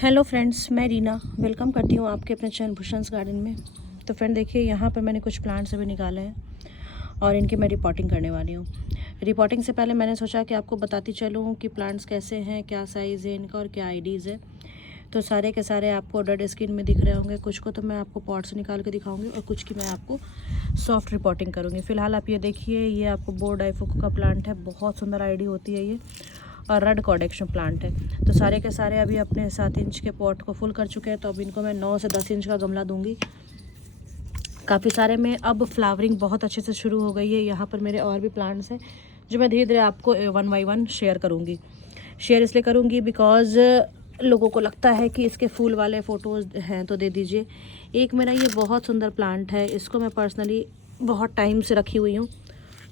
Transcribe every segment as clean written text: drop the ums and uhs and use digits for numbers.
Hello friends, मैं Reena welcome करती हूँ आपके अपने चैनल भूषण्स गार्डन में। तो फ्रेंड देखिए, यहाँ पर मैंने कुछ प्लांट्स अभी निकाले हैं और इनकी मैं रिपोर्टिंग करने वाली हूँ। रिपोर्टिंग से पहले मैंने सोचा कि आपको बताती चलूँ कि प्लांट्स कैसे हैं, क्या साइज़ है इनका और क्या आईडीज़ है। तो सारे के सारे आपको डेड स्किन में दिख रहे होंगे, कुछ को तो मैं आपको पॉट से निकाल के दिखाऊंगी और कुछ की मैं आपको सॉफ्ट रिपोर्टिंग करूँगी। फ़िलहाल आप ये देखिए, ये आपको बोर्ड डाइफोको का प्लांट है, बहुत सुंदर आईडी होती है ये, और रेड कॉडेक्शन प्लांट है। तो सारे के सारे अभी अपने 7 इंच के पॉट को फुल कर चुके हैं, तो अब इनको मैं 9 से 10 इंच का गमला दूंगी। काफ़ी सारे में अब फ्लावरिंग बहुत अच्छे से शुरू हो गई है। यहाँ पर मेरे और भी प्लांट्स हैं जो मैं धीरे धीरे आपको 1 बाय 1 शेयर करूँगी। शेयर इसलिए करूँगी बिकॉज़ लोगों को लगता है कि इसके फूल वाले फ़ोटोज़ हैं तो दे दीजिए। एक मेरा ये बहुत सुंदर प्लांट है, इसको मैं पर्सनली बहुत टाइम से रखी हुई हूँ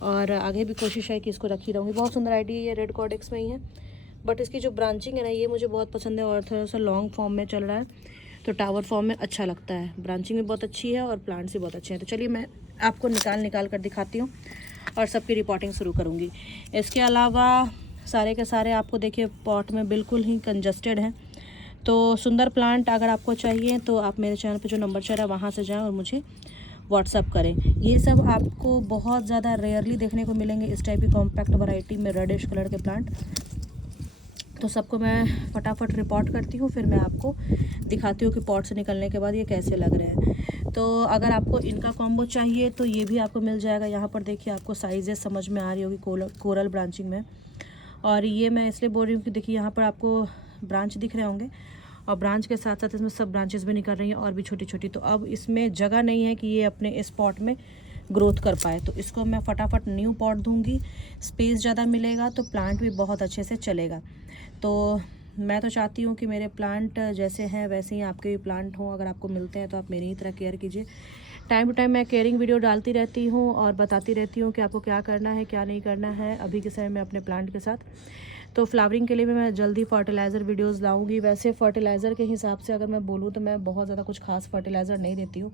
और आगे भी कोशिश है कि इसको रखी रहूँगी। बहुत सुंदर आईडी है, ये रेड कॉडेक्स में ही है, बट इसकी जो ब्रांचिंग है ना, ये मुझे बहुत पसंद है और थोड़ा सा लॉन्ग फॉर्म में चल रहा है, तो टावर फॉर्म में अच्छा लगता है। ब्रांचिंग भी बहुत अच्छी है और प्लांट्स भी बहुत अच्छे हैं। तो चलिए मैं आपको निकाल कर दिखाती हूँ और सबकी रिपोर्टिंग शुरू करूँगी। इसके अलावा सारे के सारे आपको देखिए पॉट में बिल्कुल ही कंजस्टेड हैं। तो सुंदर प्लांट अगर आपको चाहिए तो आप मेरे चैनल पे जो नंबर चल रहा है वहाँ से जाएं और मुझे व्हाट्सअप करें। ये सब आपको बहुत ज़्यादा रेयरली देखने को मिलेंगे, इस टाइप की कॉम्पैक्ट वैरायटी में रेडिश कलर के प्लांट। तो सबको मैं फटाफट रिपोर्ट करती हूँ, फिर मैं आपको दिखाती हूँ कि पॉट से निकलने के बाद ये कैसे लग रहे हैं। तो अगर आपको इनका कॉम्बो चाहिए तो ये भी आपको मिल जाएगा। यहाँ पर देखिए आपको साइज़ेस समझ में आ रही होगी कोरल ब्रांचिंग में। और ये मैं इसलिए बोल रही हूँ कि देखिए यहाँ पर आपको ब्रांच दिख रहे होंगे और ब्रांच के साथ साथ इसमें सब ब्रांचेस भी निकल रही हैं और भी छोटी छोटी। तो अब इसमें जगह नहीं है कि ये अपने इस पॉट में ग्रोथ कर पाए, तो इसको मैं फटाफट न्यू पॉट दूंगी, स्पेस ज़्यादा मिलेगा तो प्लांट भी बहुत अच्छे से चलेगा। तो मैं तो चाहती हूँ कि मेरे प्लांट जैसे हैं वैसे ही आपके भी प्लांट हों। अगर आपको मिलते हैं तो आप मेरी ही तरह केयर कीजिए। टाइम टू टाइम मैं केयरिंग वीडियो डालती रहती हूँ और बताती रहती हूँ कि आपको क्या करना है क्या नहीं करना है अभी के समय में अपने प्लांट के साथ। तो फ्लावरिंग के लिए भी मैं जल्दी फर्टिलाइज़र वीडियोस लाऊंगी। वैसे फर्टिलाइज़र के हिसाब से अगर मैं बोलूँ तो मैं बहुत ज़्यादा कुछ खास फर्टिलाइज़र नहीं देती हूँ,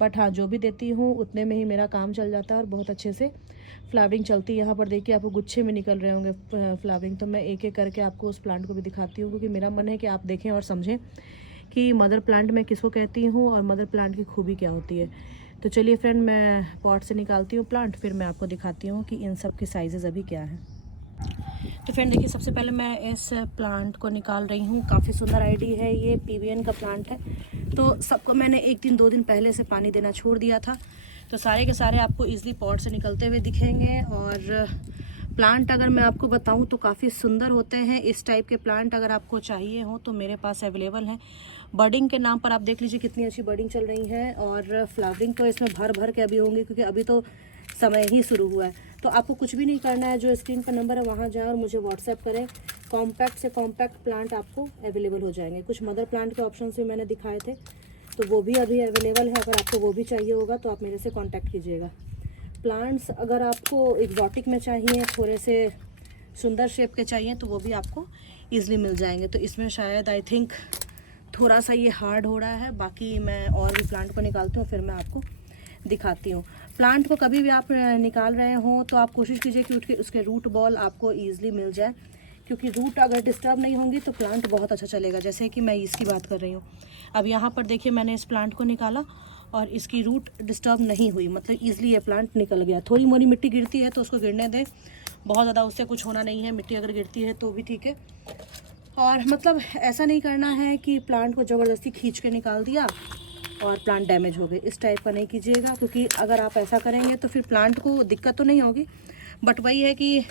बट हाँ जो भी देती हूँ उतने में ही मेरा काम चल जाता है और बहुत अच्छे से फ्लावरिंग चलती है। यहाँ पर देखिए आपको गुच्छे में निकल रहे होंगे फ्लावरिंग। तो मैं एक एक करके आपको उस प्लांट को भी दिखाती हूँ, क्योंकि मेरा मन है कि आप देखें और समझें कि मदर प्लांट मैं किसको कहती हूँ और मदर प्लांट की खूबी क्या होती है। तो चलिए फ्रेंड, मैं पॉट से निकालती हूँ प्लांट, फिर मैं आपको दिखाती हूँ कि इन सब के साइजेज़ अभी क्या हैं। तो फ्रेंड देखिए, सबसे पहले मैं इस प्लांट को निकाल रही हूँ। काफ़ी सुंदर आईडी है, ये पीवीएन का प्लांट है। तो सबको मैंने 1 दिन 2 दिन पहले से पानी देना छोड़ दिया था, तो सारे के सारे आपको इजीली पॉट से निकलते हुए दिखेंगे। और प्लांट अगर मैं आपको बताऊं तो काफ़ी सुंदर होते हैं। इस टाइप के प्लांट अगर आपको चाहिए हो तो मेरे पास अवेलेबल हैं। बर्डिंग के नाम पर आप देख लीजिए कितनी अच्छी बर्डिंग चल रही है, और फ्लावरिंग तो इसमें भर भर के अभी होंगी, क्योंकि अभी तो समय ही शुरू हुआ है। तो आपको कुछ भी नहीं करना है, जो स्क्रीन पर नंबर है वहाँ जाएं और मुझे व्हाट्सएप करें। कॉम्पैक्ट से कॉम्पैक्ट प्लांट आपको अवेलेबल हो जाएंगे। कुछ मदर प्लांट के ऑप्शन भी मैंने दिखाए थे, तो वो भी अभी अवेलेबल है। अगर आपको वो भी चाहिए होगा तो आप मेरे से कांटेक्ट कीजिएगा। प्लांट्स अगर आपको एग्जॉटिक में चाहिए, थोड़े से सुंदर शेप के चाहिए, तो वो भी आपको ईजिली मिल जाएंगे। तो इसमें शायद आई थिंक थोड़ा सा ये हार्ड हो रहा है। बाकी मैं और भी प्लांट को निकालती हूँ, फिर मैं आपको दिखाती हूँ। प्लांट को कभी भी आप निकाल रहे हो तो आप कोशिश कीजिए कि उसके रूट बॉल आपको ईजिली मिल जाए, क्योंकि रूट अगर डिस्टर्ब नहीं होंगी तो प्लांट बहुत अच्छा चलेगा। जैसे कि मैं इसकी बात कर रही हूँ, अब यहाँ पर देखिए मैंने इस प्लांट को निकाला और इसकी रूट डिस्टर्ब नहीं हुई, मतलब ईजिली ये प्लांट निकल गया। थोड़ी मोड़ी मिट्टी गिरती है तो उसको गिरने दें, बहुत ज़्यादा उससे कुछ होना नहीं है। मिट्टी अगर गिरती है तो भी ठीक है, और मतलब ऐसा नहीं करना है कि प्लांट को ज़बरदस्ती खींच के निकाल दिया और प्लांट डैमेज हो गए। इस टाइप का नहीं कीजिएगा, क्योंकि अगर आप ऐसा करेंगे तो फिर प्लांट को दिक्कत तो नहीं होगी, बट वही है कि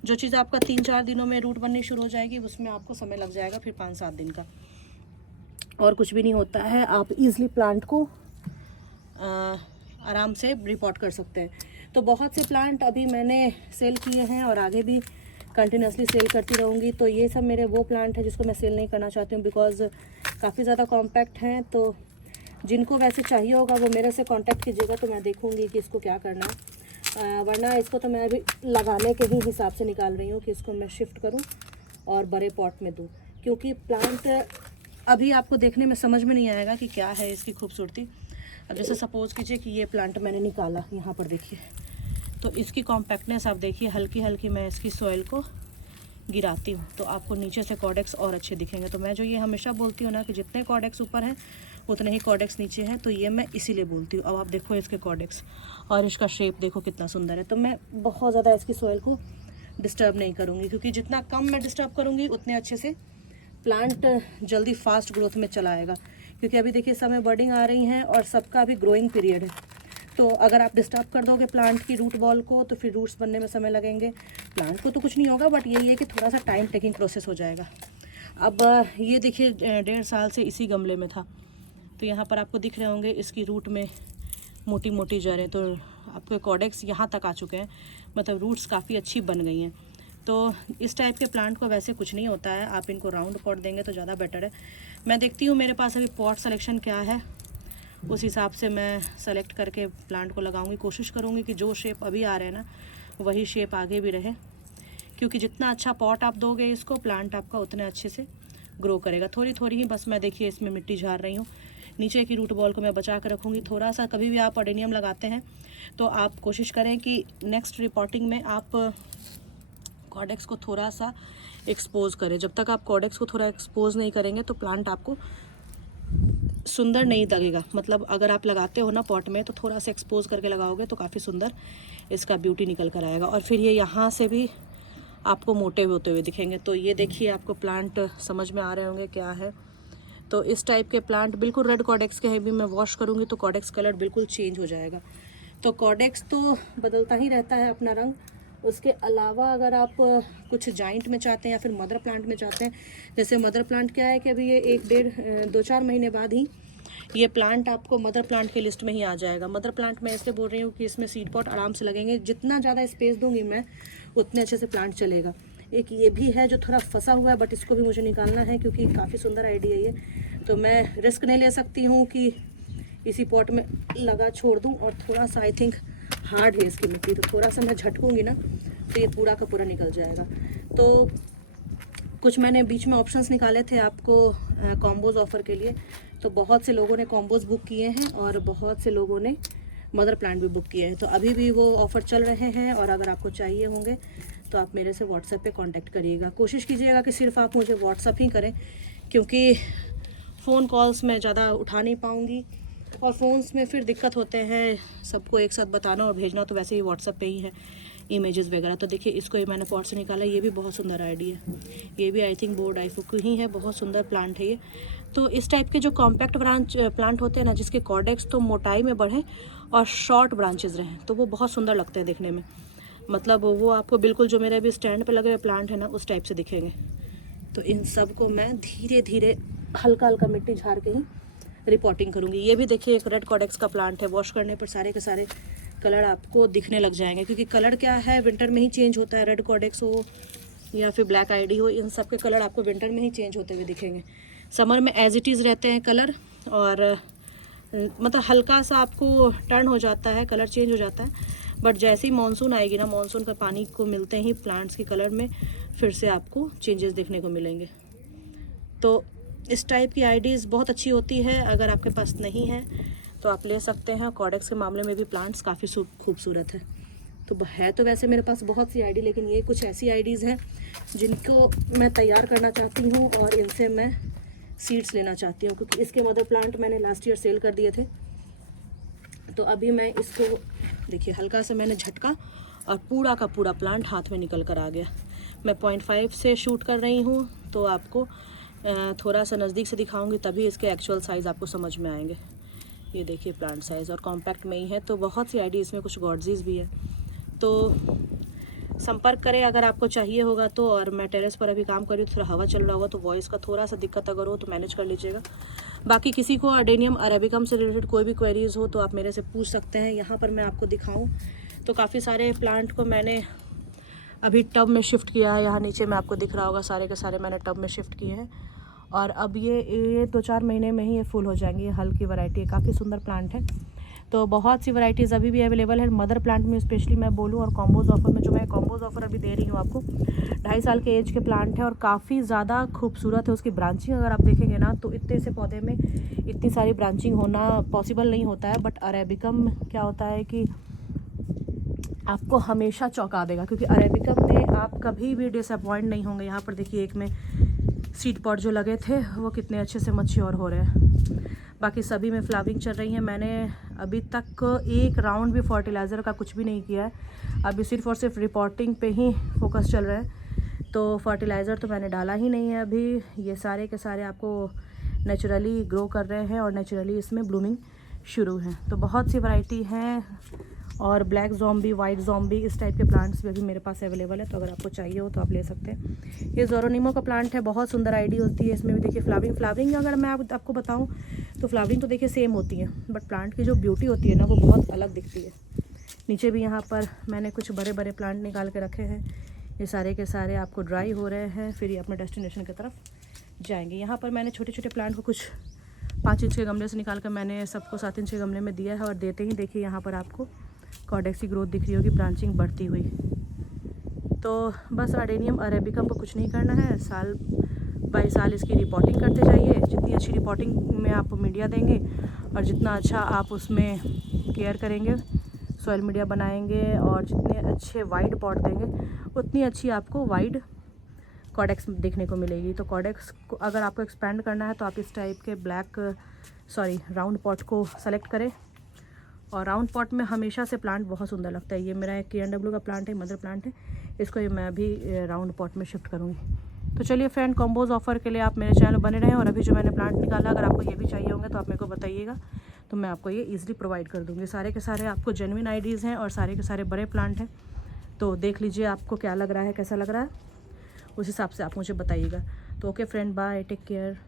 जो चीज़ आपका 3-4 दिनों में रूट बननी शुरू हो जाएगी, उसमें आपको समय लग जाएगा फिर 5-7 दिन का, और कुछ भी नहीं होता है। आप इजीली प्लांट को आराम से रिपोर्ट कर सकते हैं। तो बहुत से प्लांट अभी मैंने सेल किए हैं और आगे भी कंटिन्यूसली सेल करती रहूँगी। तो ये सब मेरे वो प्लांट है जिसको मैं सेल नहीं करना चाहती हूँ, बिकॉज़ काफ़ी ज़्यादा कॉम्पैक्ट हैं। तो जिनको वैसे चाहिए होगा वो मेरे से कांटेक्ट कीजिएगा, तो मैं देखूँगी कि इसको क्या करना है। वरना इसको तो मैं अभी लगाने के ही हिसाब से निकाल रही हूँ कि इसको मैं शिफ्ट करूँ और बड़े पॉट में दूँ, क्योंकि प्लांट अभी आपको देखने में समझ में नहीं आएगा कि क्या है इसकी खूबसूरती। अब जैसे सपोज़ कीजिए कि ये प्लांट मैंने निकाला, यहाँ पर देखिए, तो इसकी कॉम्पैक्टनेस आप देखिए, हल्की हल्की मैं इसकी सॉइल को गिराती हूँ तो आपको नीचे से कॉर्डेक्स और अच्छे दिखेंगे। तो मैं जो ये हमेशा बोलती हूँ ना कि जितने कॉर्डेक्स ऊपर हैं उतने ही कॉर्डेक्स नीचे हैं, तो ये मैं इसीलिए बोलती हूँ। अब आप देखो इसके कॉर्डेक्स और इसका शेप देखो कितना सुंदर है। तो मैं बहुत ज़्यादा इसकी सॉइल को डिस्टर्ब नहीं करूँगी, क्योंकि जितना कम मैं डिस्टर्ब करूँगी उतने अच्छे से प्लांट जल्दी फास्ट ग्रोथ में चला आएगा। क्योंकि अभी देखिए समय बर्डिंग आ रही हैं और सबका अभी ग्रोइंग पीरियड है। तो अगर आप डिस्टर्ब कर दोगे प्लांट की रूट बॉल को तो फिर रूट्स बनने में समय लगेंगे। प्लांट को तो कुछ नहीं होगा, बट यही है कि थोड़ा सा टाइम टेकिंग प्रोसेस हो जाएगा। अब ये देखिए 1.5 साल से इसी गमले में था, तो यहाँ पर आपको दिख रहे होंगे इसकी रूट में मोटी मोटी जड़ें, तो आपके कॉर्डेक्स यहाँ तक आ चुके हैं, मतलब रूट्स काफ़ी अच्छी बन गई हैं। तो इस टाइप के प्लांट को वैसे कुछ नहीं होता है, आप इनको राउंड पॉट देंगे तो ज़्यादा बेटर है। मैं देखती हूँ मेरे पास अभी पॉट सिलेक्शन क्या है, उस हिसाब से मैं सेलेक्ट करके प्लांट को लगाऊंगी। कोशिश करूँगी कि जो शेप अभी आ रहे हैं ना वही शेप आगे भी रहे, क्योंकि जितना अच्छा पॉट आप दोगे इसको, प्लांट आपका उतने अच्छे से ग्रो करेगा। थोड़ी थोड़ी ही बस मैं देखिए इसमें मिट्टी झाड़ रही हूँ। नीचे की रूट बॉल को मैं बचा कर रखूँगी। थोड़ा सा कभी भी आप अडेनियम लगाते हैं तो आप कोशिश करें कि नेक्स्ट रिपोर्टिंग में आप कॉर्डेक्स को थोड़ा सा एक्सपोज करें। जब तक आप कॉर्डेक्स को थोड़ा एक्सपोज नहीं करेंगे तो प्लांट आपको सुंदर नहीं लगेगा। मतलब अगर आप लगाते हो ना पॉट में तो थोड़ा सा एक्सपोज करके लगाओगे तो काफ़ी सुंदर इसका ब्यूटी निकल कर आएगा। और फिर ये यहाँ से भी आपको मोटे होते हुए दिखेंगे। तो ये देखिए आपको प्लांट समझ में आ रहे होंगे क्या है। तो इस टाइप के प्लांट बिल्कुल रेड कॉर्डेक्स के हैं, भी मैं वॉश करूँगी तो कॉर्डेक्स कलर बिल्कुल चेंज हो जाएगा। तो कॉर्डेक्स तो बदलता ही रहता है अपना रंग। उसके अलावा अगर आप कुछ जॉइंट में चाहते हैं या फिर मदर प्लांट में चाहते हैं, जैसे मदर प्लांट क्या है कि अभी ये 1-1.5-2-4 महीने बाद ही ये प्लांट आपको मदर प्लांट की लिस्ट में ही आ जाएगा। मदर प्लांट मैं इसलिए बोल रही हूँ कि इसमें सीड पॉट आराम से लगेंगे। जितना ज़्यादा स्पेस दूंगी मैं उतने अच्छे से प्लांट चलेगा। एक ये भी है जो थोड़ा फंसा हुआ है, बट इसको भी मुझे निकालना है क्योंकि काफ़ी सुंदर आइडिया है ये। तो मैं रिस्क नहीं ले सकती हूँ कि इसी पॉट में लगा छोड़ दूँ। और थोड़ा सा आई थिंक हार्ड है इसकी मिट्टी, तो थोड़ा सा मैं झटकूँगी ना तो ये पूरा का पूरा निकल जाएगा। तो कुछ मैंने बीच में ऑप्शंस निकाले थे आपको कॉम्बोज ऑफ़र के लिए, तो बहुत से लोगों ने कॉम्बोज बुक किए हैं और बहुत से लोगों ने मदर प्लांट भी बुक किए हैं। तो अभी भी वो ऑफ़र चल रहे हैं और अगर आपको चाहिए होंगे तो आप मेरे से व्हाट्सएप पे कांटेक्ट करिएगा। कोशिश कीजिएगा कि सिर्फ आप मुझे व्हाट्सएप ही करें, क्योंकि फ़ोन कॉल्स मैं ज़्यादा उठा नहीं पाऊँगी और फ़ोन्स में फिर दिक्कत होते हैं सबको एक साथ बताना और भेजना। तो वैसे ही व्हाट्सएप पे ही है इमेजेस वगैरह। तो देखिए इसको मैंने पॉट से निकाला, ये भी बहुत सुंदर आइडिया है। ये भी आई थिंक बोर्ड आईफोक ही है, बहुत सुंदर प्लांट है ये। तो इस टाइप के जो कॉम्पैक्ट प्लांट होते हैं ना, जिसके कॉर्डेक्स तो मोटाई में बढ़े और शॉर्ट ब्रांचेस रहें, तो वो बहुत सुंदर लगते हैं देखने में। मतलब वो आपको बिल्कुल जो मेरे अभी स्टैंड पे लगे हुए प्लांट है ना उस टाइप से दिखेंगे। तो इन सब को मैं धीरे धीरे हल्का हल्का मिट्टी झाड़ के ही रिपोर्टिंग करूँगी। ये भी देखिए एक रेड कॉर्डेक्स का प्लांट है। वॉश करने पर सारे के सारे कलर आपको दिखने लग जाएंगे, क्योंकि कलर क्या है विंटर में ही चेंज होता है। रेड कॉर्डेक्स हो या फिर ब्लैक आईडी हो, इन सब के कलर आपको विंटर में ही चेंज होते हुए दिखेंगे। समर में एज इट इज़ रहते हैं कलर, और मतलब हल्का सा आपको टर्न हो जाता है, कलर चेंज हो जाता है। बट जैसे ही मानसून आएगी ना, मानसून का पानी को मिलते ही प्लांट्स के कलर में फिर से आपको चेंजेस देखने को मिलेंगे। तो इस टाइप की आईडीज़ बहुत अच्छी होती है। अगर आपके पास नहीं है तो आप ले सकते हैं। कॉर्डेक्स के मामले में भी प्लांट्स काफ़ी खूबसूरत है। तो है तो वैसे मेरे पास बहुत सी आईडी, लेकिन ये कुछ ऐसी आईडीज़ हैं जिनको मैं तैयार करना चाहती हूँ और इनसे मैं सीड्स लेना चाहती हूँ, क्योंकि इसके मदर प्लांट मैंने लास्ट ईयर सेल कर दिए थे। तो अभी मैं इसको देखिए हल्का से मैंने झटका और पूरा का पूरा प्लांट हाथ में निकल कर आ गया। मैं 0.5 से शूट कर रही हूँ, तो आपको थोड़ा सा नज़दीक से दिखाऊंगी तभी इसके एक्चुअल साइज़ आपको समझ में आएंगे। ये देखिए प्लांट साइज़ और कॉम्पैक्ट में ही है। तो बहुत सी आईडी, इसमें कुछ गॉडजीज भी है। तो संपर्क करें अगर आपको चाहिए होगा तो। और मैं टेरेस पर अभी काम कर रही हूँ, थोड़ा हवा चल रहा होगा तो वॉइस का थोड़ा सा दिक्कत अगर हो तो मैनेज कर लीजिएगा। बाकी किसी को अडेनियम अरेबिकम से रिलेटेड कोई भी क्वेरीज़ हो तो आप मेरे से पूछ सकते हैं। यहाँ पर मैं आपको दिखाऊँ तो काफ़ी सारे प्लांट को मैंने अभी टब में शिफ्ट किया है। यहाँ नीचे में आपको दिख रहा होगा सारे के सारे मैंने टब में शिफ्ट किए हैं, और अब ये 2-4 महीने में ही ये फुल हो जाएंगे। ये हल्की वैरायटी है, काफ़ी सुंदर प्लांट है। तो बहुत सी वैरायटीज़ अभी भी अवेलेबल है। मदर प्लांट में स्पेशली मैं बोलूँ, और कॉम्बोज ऑफर में जो मैं कॉम्बोज ऑफर अभी दे रही हूँ आपको, 2.5 साल के एज के प्लांट है और काफ़ी ज़्यादा खूबसूरत है। उसकी ब्रांचिंग अगर आप देखेंगे ना तो इतने से पौधे में इतनी सारी ब्रांचिंग होना पॉसिबल नहीं होता है। बट अरेबिकम क्या होता है कि आपको हमेशा चौंका देगा, क्योंकि अरेबिका में आप कभी भी डिसअपॉइंट नहीं होंगे। यहाँ पर देखिए एक में सीड पॉट जो लगे थे वो कितने अच्छे से मैच्योर हो रहे हैं। बाकी सभी में फ्लावरिंग चल रही है। मैंने अभी तक एक राउंड भी फर्टिलाइज़र का कुछ भी नहीं किया है, अभी सिर्फ और सिर्फ रिपोर्टिंग पे ही फोकस चल रहा है। तो फर्टिलाइज़र तो मैंने डाला ही नहीं है अभी। ये सारे के सारे आपको नेचुरली ग्रो कर रहे हैं और नेचुरली इसमें ब्लूमिंग शुरू है। तो बहुत सी वैरायटी हैं और ब्लैक ज़ॉम्बी, वाइट ज़ॉम्बी, इस टाइप के प्लांट्स भी अभी मेरे पास अवेलेबल है। तो अगर आपको चाहिए हो तो आप ले सकते हैं। ये ज़ोरोनिमो का प्लांट है, बहुत सुंदर आईडी होती है। इसमें भी देखिए फ्लावरिंग अगर मैं आपको बताऊं तो फ्लावरिंग तो देखिए सेम होती है, बट प्लांट की जो ब्यूटी होती है ना वो बहुत अलग दिखती है। नीचे भी यहाँ पर मैंने कुछ बड़े बड़े प्लांट निकाल के रखे हैं। ये सारे के सारे आपको ड्राई हो रहे हैं, फिर ये अपने डेस्टिनेशन की तरफ जाएंगे। यहाँ पर मैंने छोटे छोटे प्लांट को कुछ 5 इंच के गमले से निकाल कर मैंने सबको 7 इंच के गमले में दिया है। और देते ही देखिए यहाँ पर आपको कॉर्डेक्स की ग्रोथ दिख रही होगी, ब्रांचिंग बढ़ती हुई। तो बस अडेनियम अरेबिकम को कुछ नहीं करना है, साल बाई साल इसकी रिपोर्टिंग करते जाइए। जितनी अच्छी रिपोर्टिंग में आप मीडिया देंगे और जितना अच्छा आप उसमें केयर करेंगे, सॉइल मीडिया बनाएंगे और जितने अच्छे वाइड पॉट देंगे उतनी अच्छी आपको वाइड कॉर्डेक्स देखने को मिलेगी। तो कॉर्डेक्स को अगर आपको एक्सपेंड करना है तो आप इस टाइप के राउंड पॉट को सेलेक्ट करें। और राउंड पॉट में हमेशा से प्लांट बहुत सुंदर लगता है। ये मेरा एक KNW का प्लांट है, मदर प्लांट है, इसको ये मैं भी राउंड पॉट में शिफ्ट करूँगी। तो चलिए फ्रेंड, कॉम्बोज ऑफर के लिए आप मेरे चैनल बने रहें। और अभी जो मैंने प्लांट निकाला, अगर आपको ये भी चाहिए होंगे तो आप मेरे को बताइएगा, तो मैं आपको ये ईजिली प्रोवाइड कर दूँगी। सारे के सारे आपको जेन्युइन आईडीज़ हैं और सारे के सारे बड़े प्लांट हैं। तो देख लीजिए आपको क्या लग रहा है, कैसा लग रहा है, उस हिसाब से आप मुझे बताइएगा। तो okay friend, bye, take care.